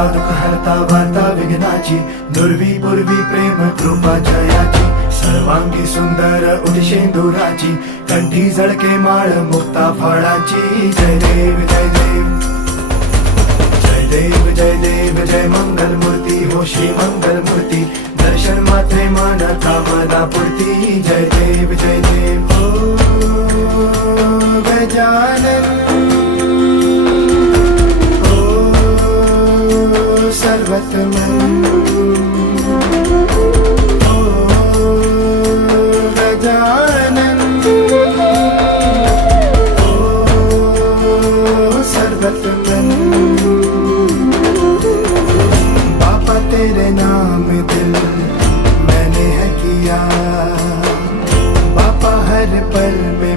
हरता दुःख हरता वार्ता विघ्नाची, दुर्वी पूर्वी प्रेम कृपा जयाची, सर्वांगी सुंदर उदिशेंदुराची, कंठी झळके माळ मुक्ता फळाची. जय देव जय देव जय देव जय देव जय मंगल मूर्ती हो श्री मंगल मूर्ती, दर्शन मात्रे मन कामना पूर्ती. जय देव जय देव हो गजानन हो सर्वतमन हो गजानन हो सर्वतमन. बाबा तेरे नाम दिल मैंने है किया, बाबा हर पल में